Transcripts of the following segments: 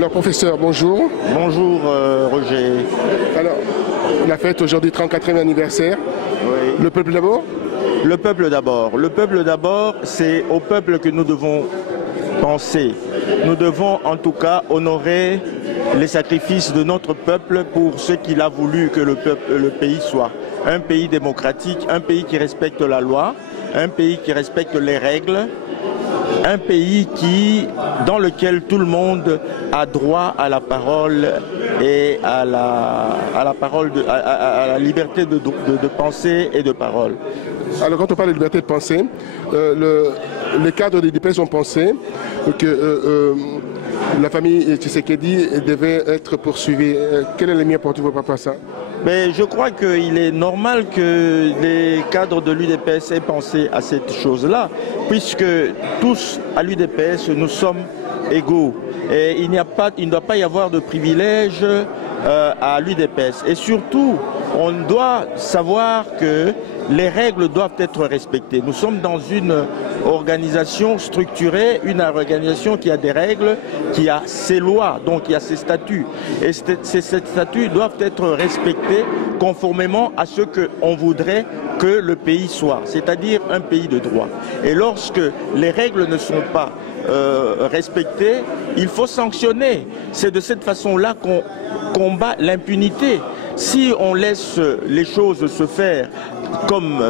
Alors professeur, bonjour. Bonjour Roger. Alors, la fête aujourd'hui, 34e anniversaire. Oui. Le peuple d'abord? Le peuple d'abord. Le peuple d'abord, c'est au peuple que nous devons penser. Nous devons en tout cas honorer les sacrifices de notre peuple pour ce qu'il a voulu que le pays soit. Un pays démocratique, un pays qui respecte la loi, un pays qui respecte les règles, un pays dans lequel tout le monde a droit à la parole et à la liberté de pensée et de parole. Alors quand on parle de liberté de pensée, les cadres de l'UDPS ont pensé que la famille Tshisekedi devait être poursuivie. Quel est le mien pour rapport à ça? Mais je crois qu'il est normal que les cadres de l'UDPS aient pensé à cette chose-là, puisque tous à l'UDPS, nous sommes égaux. Et il ne doit pas y avoir de privilèges à l'UDPS. Et surtout, on doit savoir que les règles doivent être respectées. Nous sommes dans une organisation structurée, une organisation qui a des règles, qui a ses lois, donc il y a ses statuts. Et ces statuts doivent être respectés conformément à ce qu'on voudrait que le pays soit, c'est-à-dire un pays de droit. Et lorsque les règles ne sont pas respectées, il faut sanctionner. C'est de cette façon-là qu'on combat l'impunité. Si on laisse les choses se faire comme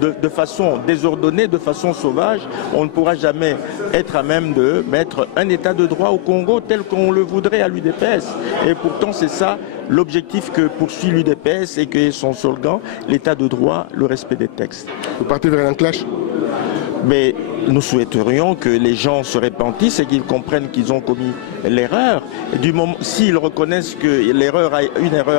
de façon désordonnée, de façon sauvage, on ne pourra jamais être à même de mettre un état de droit au Congo tel qu'on le voudrait à l'UDPS. Et pourtant, c'est ça l'objectif que poursuit l'UDPS et que est son slogan, l'état de droit, le respect des textes. Vous partez vers un clash? Mais nous souhaiterions que les gens se repentissent et qu'ils comprennent qu'ils ont commis l'erreur. Du moment, s'ils reconnaissent que une erreur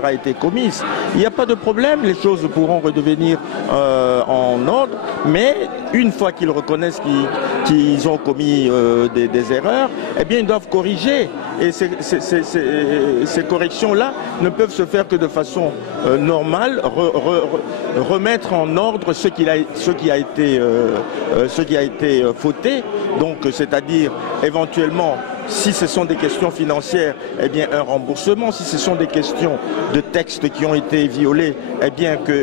a été commise, il n'y a pas de problème, les choses pourront redevenir en ordre, mais une fois qu'ils reconnaissent qu'ils ont commis des erreurs, eh bien ils doivent corriger. Et ces corrections-là ne peuvent se faire que de façon normale, remettre en ordre ce qui a été fauté, donc c'est-à-dire éventuellement, si ce sont des questions financières, eh bien un remboursement. Si ce sont des questions de textes qui ont été violés, eh bien que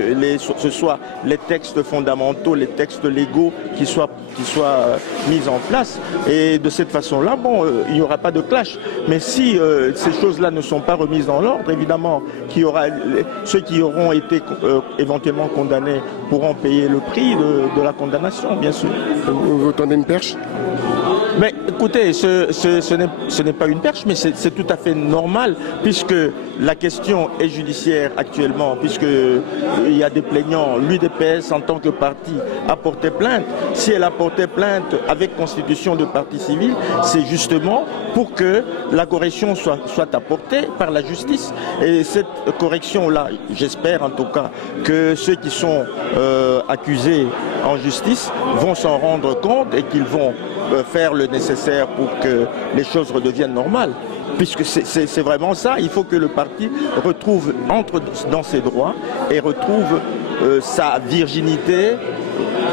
ce soit les textes fondamentaux, les textes légaux qui soient mis en place. Et de cette façon-là, bon, il n'y aura pas de clash. Mais si ces choses-là ne sont pas remises dans l'ordre, évidemment, ceux qui auront été éventuellement condamnés pourront payer le prix de la condamnation, bien sûr. Vous tendez une perche? Mais écoutez, ce n'est pas une perche, mais c'est tout à fait normal, puisque la question est judiciaire actuellement, puisqu'il y a des plaignants. L'UDPS, en tant que parti, a porté plainte. Si elle a porté plainte avec constitution de parti civil, c'est justement pour que la correction soit apportée par la justice. Et cette correction-là, j'espère en tout cas que ceux qui sont accusés en justice vont s'en rendre compte et qu'ils vont faire le nécessaire pour que les choses redeviennent normales. Puisque c'est vraiment ça, il faut que le parti entre dans ses droits et retrouve sa virginité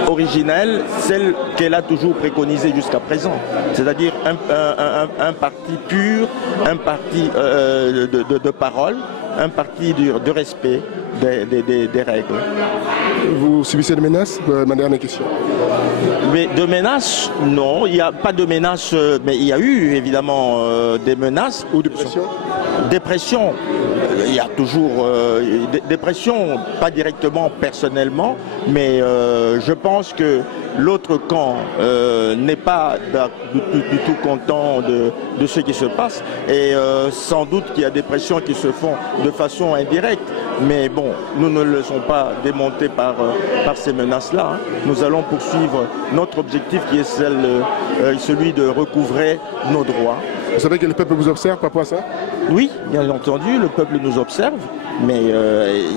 originelle, celle qu'elle a toujours préconisée jusqu'à présent. C'est-à-dire un parti pur, un parti de parole, un parti de respect des règles. Vous subissez des menaces? Ma dernière question. Mais de menaces, non, il n'y a pas de menaces, mais il y a eu évidemment des menaces. Ou des pressions? Des pressions, il y a toujours des pressions, pas directement personnellement, mais je pense que l'autre camp n'est pas du tout content de ce qui se passe et sans doute qu'il y a des pressions qui se font de façon indirecte. Mais bon, nous ne le laissons pas démonter par ces menaces-là. Hein. Nous allons poursuivre notre objectif qui est celui de recouvrer nos droits. Vous savez que le peuple vous observe par rapport à ça? Oui, bien entendu, le peuple nous observe, mais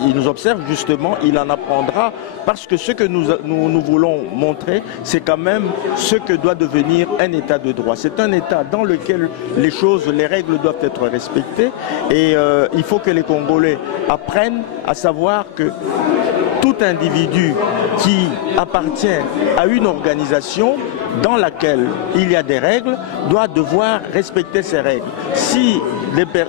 il nous observe justement, il en apprendra, parce que ce que nous voulons montrer, c'est quand même ce que doit devenir un état de droit. C'est un état dans lequel les règles doivent être respectées, et il faut que les Congolais apprennent à savoir que tout individu qui appartient à une organisation dans laquelle il y a des règles doit devoir respecter ces règles. Si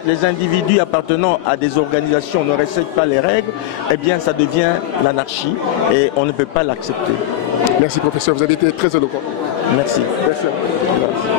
les individus appartenant à des organisations ne respectent pas les règles, eh bien ça devient l'anarchie et on ne peut pas l'accepter. Merci professeur, vous avez été très éloquent. Merci. Merci.